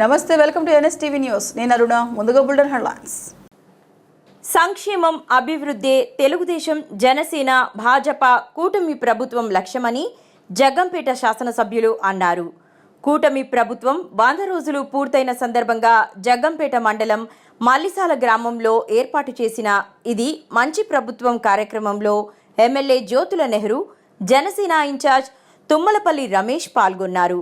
నమస్తే welcome to NSTV news. నేను అరుణ ముందుగా బుల్డన్ హెడ్లైన్స్. సంక్షేమం అభివృద్ధి తెలుగుదేశం జనసేన భాజపా కూటమి ప్రభుత్వం లక్ష్యమని జగ్గంపేట శాసనసభ్యులు అన్నారు. కూటమి ప్రభుత్వం వంద రోజులు పూర్తయిన సందర్భంగా జగ్గంపేట మండలం మల్లిసాల గ్రామంలో ఏర్పాటు చేసిన ఇది మంచి ప్రభుత్వం కార్యక్రమంలో ఎమ్మెల్యే జ్యోతుల నెహ్రూ జనసేన ఇన్ఛార్జ్ తుమ్మలపల్లి రమేష్ పాల్గొన్నారు.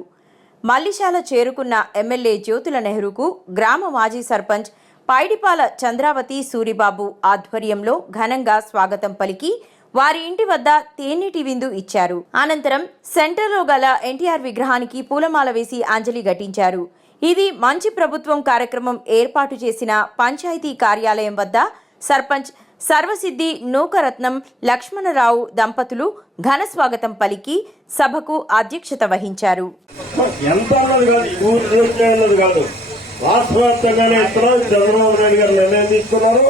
మల్లిశాల చేరుకున్న ఎమ్మెల్యే జ్యోతుల నెహ్రూకు గ్రామ మాజీ సర్పంచ్ పైడిపాల చంద్రావతి సూరిబాబు ఆధ్వర్యంలో ఘనంగా స్వాగతం పలికి వారి ఇంటి వద్ద తేనీటి విందు ఇచ్చారు. అనంతరం సెంటర్లో గల ఎన్టీఆర్ విగ్రహానికి పూలమాల వేసి అంజలి ఘటించారు. ఇది మంచి ప్రభుత్వం కార్యక్రమం ఏర్పాటు చేసిన పంచాయతీ కార్యాలయం వద్ద సర్పంచ్ సర్వసిద్ధి నూకరత్నం లక్ష్మణరావు దంపతులు ఘన స్వాగతం పలికి సభకు అధ్యక్షత వహించారు. ఇస్తున్నాం చంద్రబాబు నాయుడు గారు నిర్ణయం తీసుకున్నారు.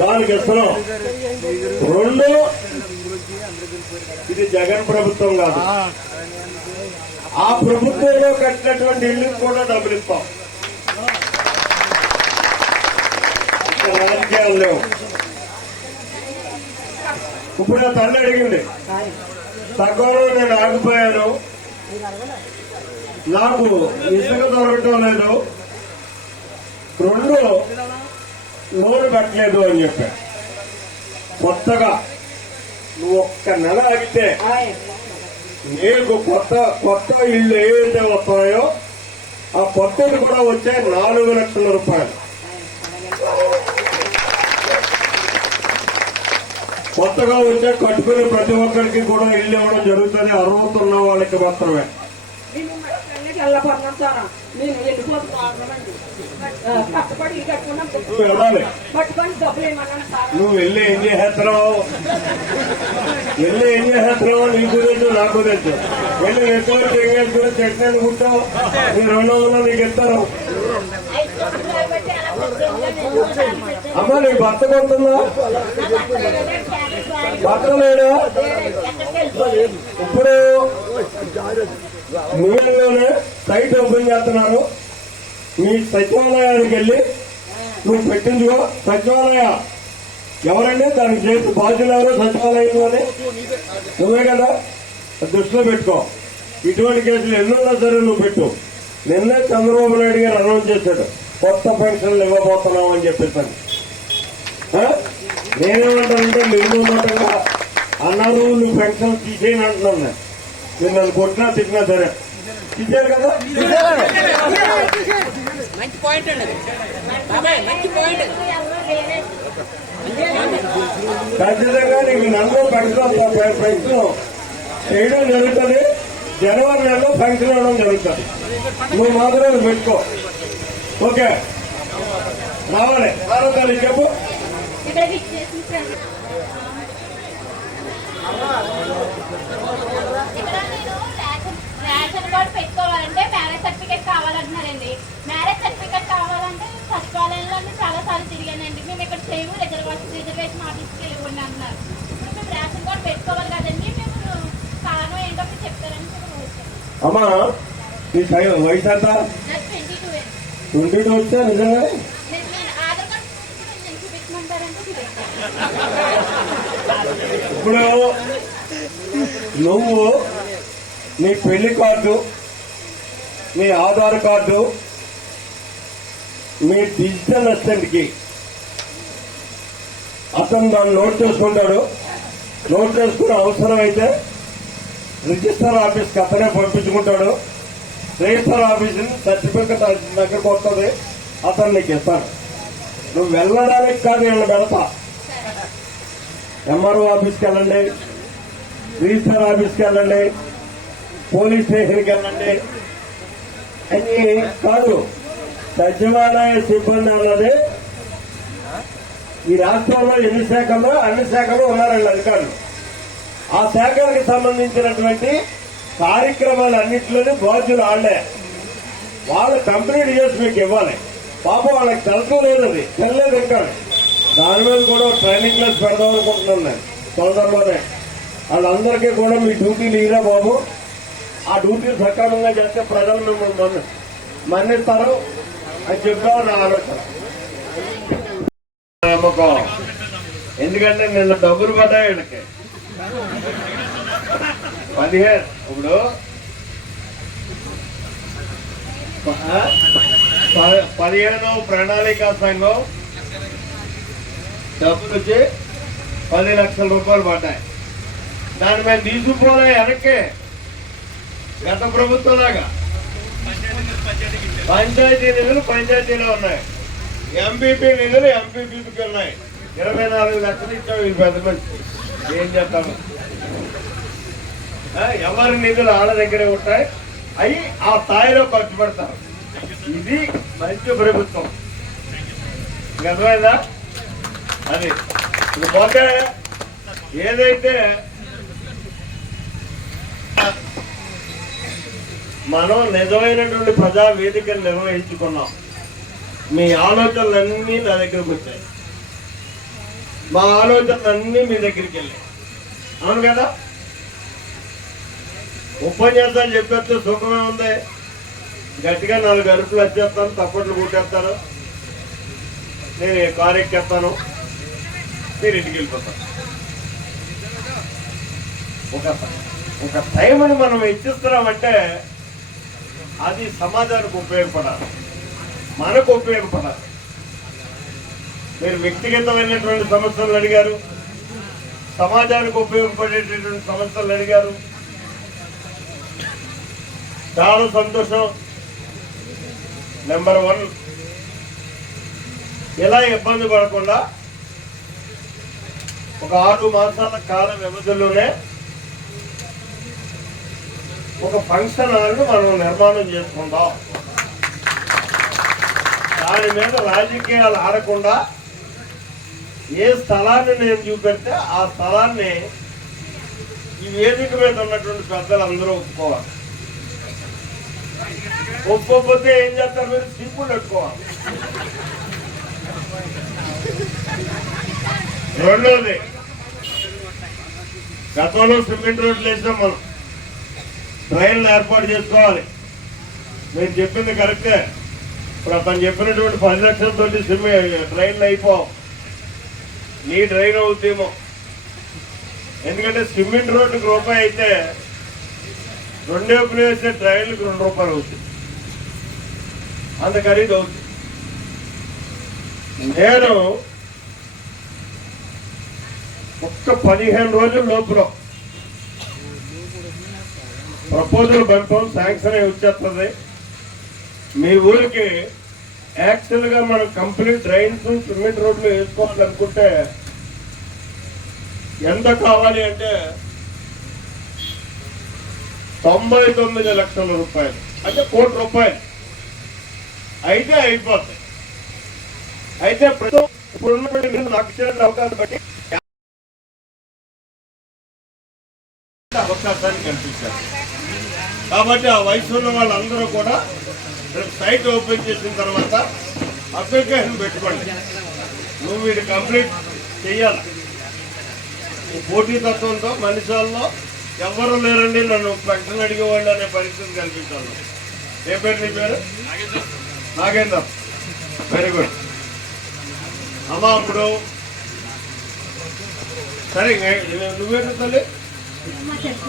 దానికి ఇస్తున్నాం రెండు ఇది జగన్ ప్రభుత్వం కాదు. ఆ ప్రభుత్వంలో కట్టినటువంటి ఇల్లు కూడా డబ్బులు ఇస్తాం రాజకీయాలు లేవు. ఇప్పుడు ఆ తల్లి అడిగింది తక్కువలో నేను ఆగిపోయాను. నాకు ఇసుక దొరకటం లేదు. రెండు లోన్ పెట్టలేదు అని చెప్పా. కొత్తగా నువ్వు ఒక్క నెల ఆగితే నీకు కొత్త కొత్త ఇల్లు ఏవైతే వస్తాయో ఆ కొత్త కూడా వచ్చే నాలుగు లక్షల రూపాయలు. కొత్తగా వచ్చే కట్టుకునే ప్రతి ఒక్కరికి కూడా ఇల్లు ఇవ్వడం జరుగుతుంది. అర్హత ఉన్న వాళ్ళకి మాత్రమే. నువ్వు వెళ్ళాలి. నువ్వు వెళ్ళి ఏం చేసేస్తున్నావు? వెళ్ళి ఏం చేసేస్తున్నావు? నీ గురించి నాకు తెలుసు వెళ్ళి ఎక్కువ చేయాల్సిన చట్నీ అనుకుంటావు నీ రెండు వందలు నీకు ఇస్తారు. అమ్మా నీ భర్త కొడుతుందా? భర్త లేడా? ఇప్పుడు నువ్వులోనే సైట్ ఓపెన్ చేస్తున్నాను మీ సచివాలయానికి వెళ్ళి నువ్వు పెట్టించుకో సచివాలయ. ఎవరండి? దానికి చేసి బాధ్యులు ఎవరు సచివాలయం నువ్వే కదా? దృష్టిలో పెట్టుకో. ఇటువంటి కేసులు ఎన్నున్నా సరే నువ్వు పెట్టు. నిన్నే చంద్రబాబు నాయుడు గారు అనౌన్స్ చేశాడు. కొత్త పెన్షన్లు ఇవ్వబోతున్నాం అని చెప్పేసాను? నేనేమంటానంటే నిర్మూలకంగా అన్నారు నువ్వు పెన్షన్ తీసేయని అంటున్నాను నేను. మీరు నన్ను కొట్టినా తిట్టినా సరే. తీసారు కదా? మంచి పాయింట్ అండి అది. బాబాయ్ మంచి పాయింట్ ఖచ్చితంగా నీకు నన్ను పెన్షన్ పెన్షన్ చేయడం జరుగుతుంది. జనవరి నెలలో పెన్షన్ ఇవ్వడం జరుగుతుంది. నువ్వు మాత్రం పెట్టుకో. ఓకే. రావాలి. ఆరో తారీఖు చెప్పు. రేషన్ కార్డు పెట్టుకోవాలంటే మ్యారేజ్ సర్టిఫికేట్ కావాలంటున్నారండి మ్యారేజ్ సర్టిఫికేట్ కావాలంటే సచివాలయంలో చాలా సార్లు తిరిగానండి మేము ఇక్కడ చేయము రిజర్వేషన్ రిజర్వేషన్ ఆఫీస్కి వెళ్ళిపోండి అంటున్నారు ఇప్పుడు మేము రేషన్ కార్డు పెట్టుకోవాలి కదండి మేము కారణం ఏంటో చెప్తారని అమ్మా నీ వయసు ఎంత? ట్వంటీ వస్తే వచ్చా నిజంగా. ఇప్పుడు నువ్వు నీ పెళ్ళి కార్డు నీ ఆధార్ కార్డు మీ డిజిటల్ అసిస్టెంట్కి అతను దాన్ని నోట్ చేసుకుంటాడు. నోట్ చేసుకుని అవసరమైతే రిజిస్టర్ ఆఫీస్కి అతనే పంపించుకుంటాడు. రిజిస్టర్ ఆఫీసు సర్టిఫికెట్ దగ్గరకు వస్తుంది అతను నీకు ఇస్తాను నువ్వు వెళ్ళడానికి కాదు వీళ్ళు వెళ్తా. ఎంఆర్ఓ ఆఫీస్కి వెళ్ళండి. రిజిస్టర్ ఆఫీస్కి వెళ్ళండి. పోలీస్ స్టేషన్కి వెళ్ళండి. అని కాదు. సచివాలయ సిబ్బంది అన్నది ఈ రాష్ట్రంలో ఎన్ని శాఖలో అన్ని శాఖలు ఉన్నారండి అధికారులు. ఆ శాఖలకు సంబంధించినటువంటి కార్యక్రమాలన్నింటిలోనే బాధ్యులు వాళ్ళే. వాళ్ళు కంప్లీట్ చేసి మీకు ఇవ్వాలి. పాప వాళ్ళకి తెలసం అది తెలియదు ఇంకా దాని మీద కూడా ట్రైనింగ్ క్లాస్ పెడదాం అనుకుంటున్నాను నేను. తొందరలోనే. వాళ్ళందరికీ కూడా మీ డ్యూటీలు ఇరా బాబు. ఆ డ్యూటీలు సక్రమంగా చేస్తే ప్రజలు మిమ్మల్ని మన మన్నిస్తారు. అని చెప్పావు నా ఆలోచన. నమ్మకం. ఎందుకంటే నిన్న డబ్బులు పడ్డాయి వీళ్ళకి పదిహేను ఇప్పుడు పదిహేను ప్రణాళిక సంఘం. డబ్బులు వచ్చి పది లక్షల రూపాయలు పడ్డాయి. దాని మీద తీసుకుపోలే వెనక్కి గత ప్రభుత్వం లాగా పంచాయతీ నిధులు పంచాయతీలో ఉన్నాయి. ఎంపీపీ నిధులు ఎంపీపీకి ఉన్నాయి. ఇరవై నాలుగు లక్షలు ఇచ్చాం వీళ్ళు పెద్ద మనిషి. ఏం చేస్తాము ఎవరి నిధులు ఆళ్ళ దగ్గరే ఉంటాయి? అవి ఆ స్థాయిలో ఖర్చు పెడతారు. ఇది మంచి ప్రభుత్వం. మీకు అర్థమైందా? అది. పోతే ఏదైతే మనం నిజమైనటువంటి ప్రజా వేదికలు నిర్వహించుకున్నాం మీ ఆలోచనలన్నీ నా దగ్గరకు వచ్చాయి. మా ఆలోచనలన్నీ మీ దగ్గరికి వెళ్ళాయి. అవును కదా? ఉపన్యాసం చెప్పేస్తే సుఖమే ఉంది. గట్టిగా నాలుగు అరుపులు వచ్చేస్తాను తప్పట్లు కొట్టేస్తాను నేను కారు ఎక్కేస్తాను మీరు ఇంటికి వెళ్ళిపోతాను. ఒక ఒక టైంని మనం ఇచ్చిస్తున్నామంటే అది సమాజానికి ఉపయోగపడాలి. మనకు ఉపయోగపడాలి. మీరు వ్యక్తిగతమైనటువంటి సమస్యలు అడిగారు సమాజానికి ఉపయోగపడేటటువంటి సమస్యలు అడిగారు చాలా సంతోషం. నెంబర్ వన్ ఎలా ఇబ్బంది పడకుండా ఒక ఆరు మాసాల కాల వ్యవధిలోనే ఒక ఫంక్షన్ హాల్ను మనం నిర్మాణం చేసుకుందాం. దాని మీద రాజకీయాలు ఆడకుండా ఏ స్థలాన్ని నేను చూపెడితే ఆ స్థలాన్ని ఈ వేదిక మీద ఉన్నటువంటి పెద్దలు అందరూ ఒప్పుకోవాలి. ఒప్పుకోకపోతే ఏం చేస్తారు మీరు? సింపుల్ పెట్టుకోవాలి. రెండోది గతంలో సిమెంట్ రోడ్లు వేసాం మనం. ట్రైన్లు ఏర్పాటు చేసుకోవాలి. మీరు చెప్పింది కరెక్టే. ఇప్పుడు అతను చెప్పినటువంటి పది లక్షలతో సిమెంట్ ట్రైన్లు అయిపోవు. నీ ట్రైన్ అవుతేమో ఎందుకంటే సిమెంట్ రోడ్డుకి రూపాయి అయితే రెండే వేసే ట్రైన్లకు రెండు రూపాయలు అవుతుంది. అంత ఖరీదు అవుతుంది. నేను ఒక్క పదిహేను రోజుల లోపల ప్రపోజల్ పంపం శాంక్షన్ అయి వచ్చేస్తుంది. మీ ఊరికి యాక్చువల్గా మనం కంప్లీట్ డ్రైన్స్ సిమెంట్ రోడ్లు వేసుకోవాలనుకుంటే ఎంత కావాలి అంటే తొంభై తొమ్మిది లక్షల రూపాయలు. అంటే కోటి రూపాయలు. అయితే అయిపోతాయి. అయితే ప్రతి ఇప్పుడున్నటువంటి లక్షల అవకాశం బట్టి అవకాశాన్ని కల్పించారు. కాబట్టి ఆ వయసు ఉన్న వాళ్ళందరూ కూడా రేపు సైట్ ఓపెన్ చేసిన తర్వాత అప్లికేషన్ పెట్టుకోండి. నువ్వు వీడు కంప్లీట్ చెయ్యాలి? పోటీతత్వంతో మనిషాల్లో ఎవరు లేరండి నన్ను ప్రకటన అడిగేవాళ్ళు అనే పరిస్థితి కల్పించాను ఏ పేరు నీ పేరు? నాగేందర్. వెరీ గుడ్ అమ్మా అప్పుడు సరే నువ్వేంటి తల్లి మా చర్చ్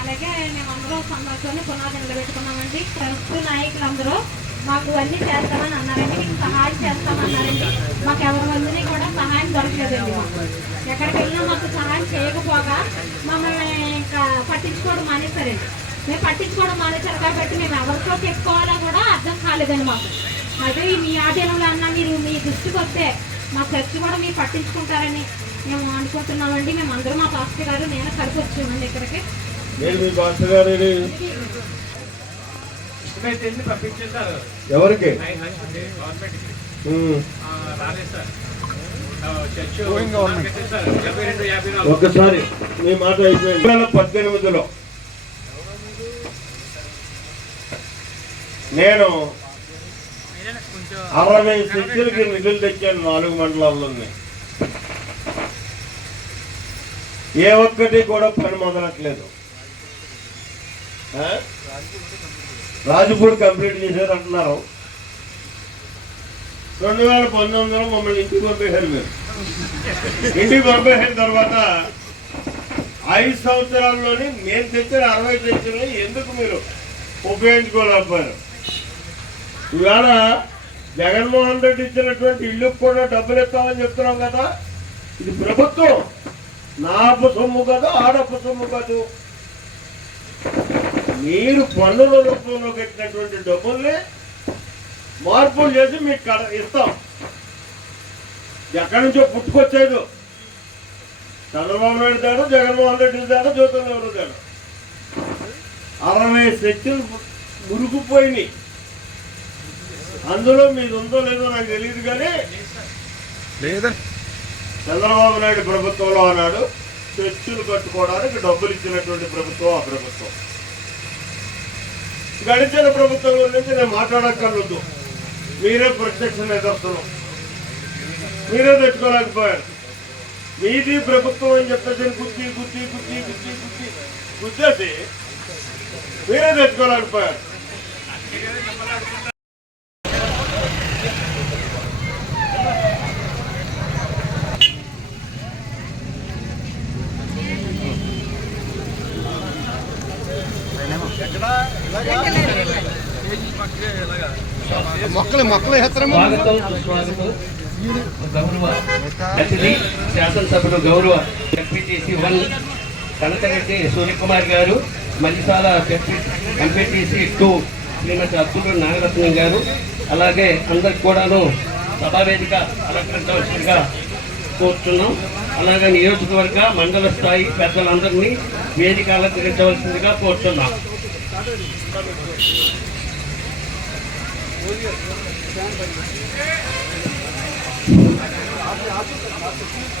అలాగే మేమందరూ సంవత్సరాలు పునాది నిలబెట్టుకున్నామండి. ట్రస్ట్ నాయకులందరూ మాకు అన్ని చేస్తామని అన్నారండి మీకు సహాయం చేస్తామన్నారండి మాకు ఎవరి మందిని కూడా సహాయం దొరకలేదండి మాకు. ఎక్కడికి వెళ్ళినా మాకు సహాయం చేయకపోగా మమ్మల్ని ఇంకా పట్టించుకోవడం మానేశారండి. మేము పట్టించుకోవడం మానేశారు కాబట్టి మేము ఎవరితో చెప్పుకోవాలో కూడా అర్థం కాలేదండి మాకు. అదే మీ ఆధీనంలో అన్న మీరు మీ దృష్టికి వస్తే మా చర్చ్ కూడా మీరు పట్టించుకుంటారని మేము అనుకుంటున్నామండి. మేము అందరూ మా పాస్టర్ గారు నేను కలిపి వచ్చామండి ఇక్కడికి. నేను మీ పాస్టర్ గారు ఇష్టమైతే ఎన్ని పంపించేశారు ఎవరికి? Nine hundred government um. రాలేదు సార్. చర్చ్ కట్టేశారు యాభై రెండు యాభై నాలుగు. ఒక్కసారి మీ మాట అయిపోయింది. రెండు వేల పద్దెనిమిదిలో నేను అరవై శక్తులకి నిధులు తెచ్చాను నాలుగు మండలాల్లోనే ఏ ఒక్కటి కూడా పని మొదలట్లేదు. ఆ? రాజపూర్ కంప్లీట్ చేశారు అంటున్నారు రెండు వేల పంతొమ్మిదిలో మమ్మల్ని ఇంటికి పంపేశారు మీరు. ఇంటికి పంపేసిన తర్వాత ఐదు సంవత్సరాల్లోని మేము తెచ్చిన అరవై తెచ్చిన ఎందుకు మీరు ఉపయోగించుకోలేకపోయారు? ఇవాళ జగన్మోహన్ రెడ్డి ఇచ్చినటువంటి ఇల్లు కూడా డబ్బులు ఇస్తామని చెప్తున్నాం కదా. ఇది ప్రభుత్వం. నా అప్పు సొమ్ము కాదు ఆడప్పు సొమ్ము కాదు. మీరు పన్నుల రూపంలో కట్టినటువంటి డబ్బుల్ని మార్పులు చేసి మీకు కడ ఇస్తాం. ఎక్కడి నుంచో పుట్టుకొచ్చేది. చంద్రబాబు నాయుడు తేడా జగన్మోహన్ రెడ్డి తేడా జ్యోతులు ఎవరు తేడా అరవై సెక్షన్లు మురుగుపోయినాయి. అందులో మీది ఉందో లేదో నాకు తెలియదు కానీ చంద్రబాబు నాయుడు ప్రభుత్వంలో అన్నాడు చర్చిలు కట్టుకోవడానికి డబ్బులు ఇచ్చినటువంటి ప్రభుత్వం ఆ ప్రభుత్వం. గడిచిన ప్రభుత్వం గురించి నేను మాట్లాడక్కర్లేదు. మీరే ప్రత్యక్ష నిదర్శనం మీరే తెచ్చుకోలేకపోయారు మీది ప్రభుత్వం అని చెప్పేసి గుద్ది గుద్ది గుద్ది గుద్ది గుద్ది గుద్దేసి మీరే తెచ్చుకోలేకపోయారు మొక్కలు సుస్వాగతం గౌరవ అతిథి శాసనసభ్యులు గౌరవ MPTC one Kanakareddy Suryakumar garu Mallisala MPTC two Shrimati Abdul Nagaratnam garu అలాగే అందరికి కూడాను సభావేదిక అలంకరించవలసిందిగా కోరుతున్నాం అలాగే నియోజకవర్గ మండల స్థాయి పెద్దలందరినీ వేదిక అలంకరించవలసిందిగా కోరుతున్నాం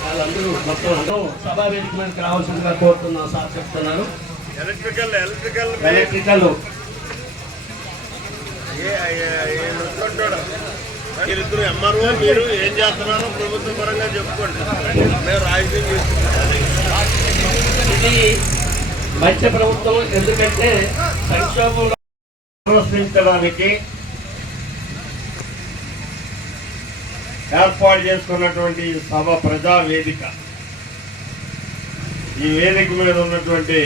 వాళ్ళందరూ మొత్తం అందరూ సభా వేదిక మీదకి రావాల్సిందిగా కోరుతున్నాం సార్ చెప్తున్నారు. Electrical electrical electrical. మీరిద్దరు ఎంఆర్ఓ మీరు ఏం చేస్తున్నారో ప్రభుత్వ పరంగా చెప్పుకోండి. మేము రాజకీయం ఇది మధ్య ప్రభుత్వం ఎందుకంటే సంక్షోభంలో ప్రశ్నించడానికి ఏర్పాటు చేసుకున్నటువంటి సభ ప్రజా వేదిక. ఈ వేదిక మీద ఉన్నటువంటి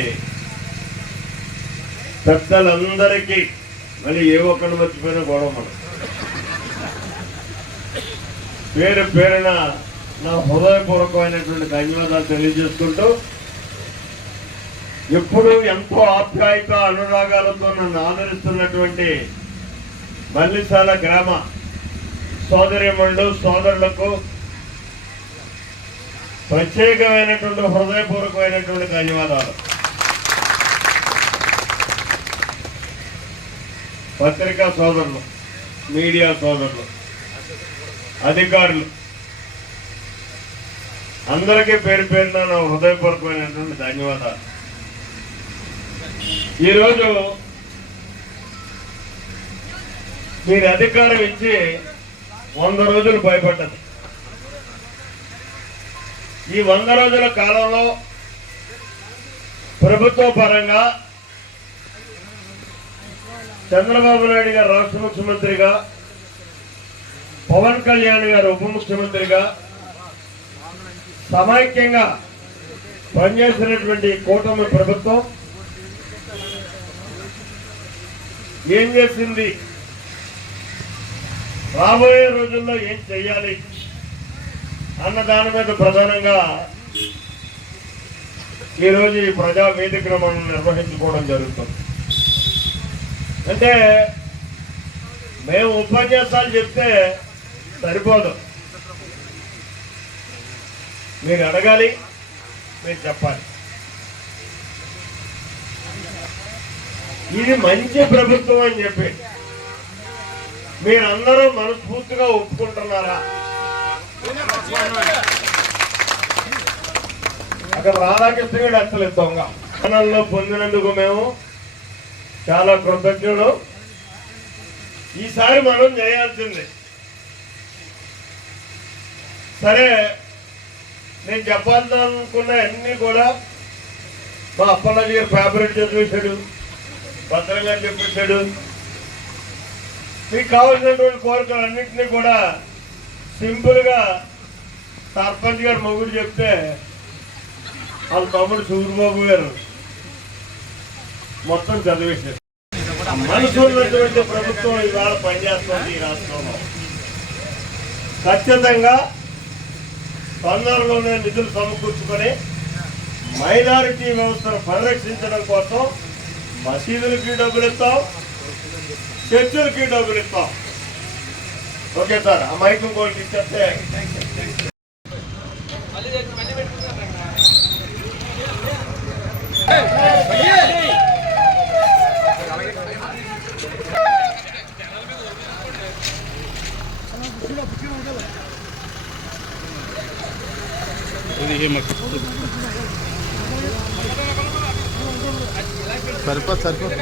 పెద్దలందరికీ మళ్ళీ ఏ ఒక్కరు మర్చిపోయినా గొడవ మనం. పేరు పేరున నా హృదయపూర్వకమైనటువంటి ధన్యవాదాలు తెలియజేసుకుంటూ ఎప్పుడు ఎంతో ఆప్యాయత అనురాగాలతో నన్ను ఆదరిస్తున్నటువంటి మల్లిసాల గ్రామ సోదరిమణులు సోదరులకు ప్రత్యేకమైనటువంటి హృదయపూర్వకమైనటువంటి ధన్యవాదాలు. పత్రికా సోదరులు మీడియా సోదరులు అధికారులు అందరికీ పేరు పేరున నా హృదయపూర్వకమైనటువంటి ధన్యవాదాలు. ఈరోజు మీరు అధికారం ఇచ్చి వంద రోజులు భయపడ్డది. ఈ వంద రోజుల కాలంలో ప్రభుత్వ పరంగా చంద్రబాబు నాయుడు గారు రాష్ట్ర ముఖ్యమంత్రిగా పవన్ కళ్యాణ్ గారు ఉప ముఖ్యమంత్రిగా సమైక్యంగా పనిచేసినటువంటి కూటమి ప్రభుత్వం ఏం చేసింది? రాబోయే రోజుల్లో ఏం చెయ్యాలి? అన్న దాని మీద ప్రధానంగా ఈరోజు ఈ ప్రజా వేదికను మనం నిర్వహించుకోవడం జరుగుతుంది. అంటే మేము ఉపన్యాసాలు చెప్తే సరిపోదు. మీరు అడగాలి మీరు చెప్పాలి. ఇది మంచి ప్రభుత్వం అని చెప్పి మీరందరూ మనస్ఫూర్తిగా ఒప్పుకుంటున్నారా? అక్కడ రాధాకృష్ణ గారు అసలు దొంగ. స్థానంలో పొందినందుకు మేము చాలా కృతజ్ఞులు. ఈసారి మనం చేయాల్సింది. సరే నేను చెప్పాలనుకున్న అన్ని కూడా మా అప్పలజీ గారు ఫేవరెట్ చదివేశాడు భద్రంగా చెప్పేశాడు. మీకు కావాల్సినటువంటి కోరికలన్నింటినీ కూడా సింపుల్గా సర్పంచ్ గారు మొగుడు చెప్తే వాళ్ళ తమ్ముడు సూర్యబాబు గారు మొత్తం చదివేశారు. మనసు ఉన్నటువంటి ప్రభుత్వం ఇవాళ పనిచేస్తుంది ఈ రాష్ట్రంలో. ఖచ్చితంగా తొందరలోనే నిధులు సమకూర్చుకొని మైనారిటీ వ్యవస్థను పరిరక్షించడం కోసం మసీదులకి డబ్బులు ఇస్తాం. చర్చలకి డబ్బులు ఇస్తాం. ఓకే సార్ ఆ మైక్ ఇంకోటి ఇచ్చేస్తే సరిపోదు సరిపోదు.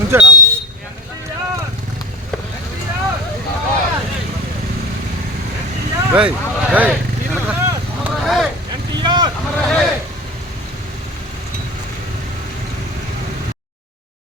ఉంచాడు Hey, hey. NTR! NTR! NTR!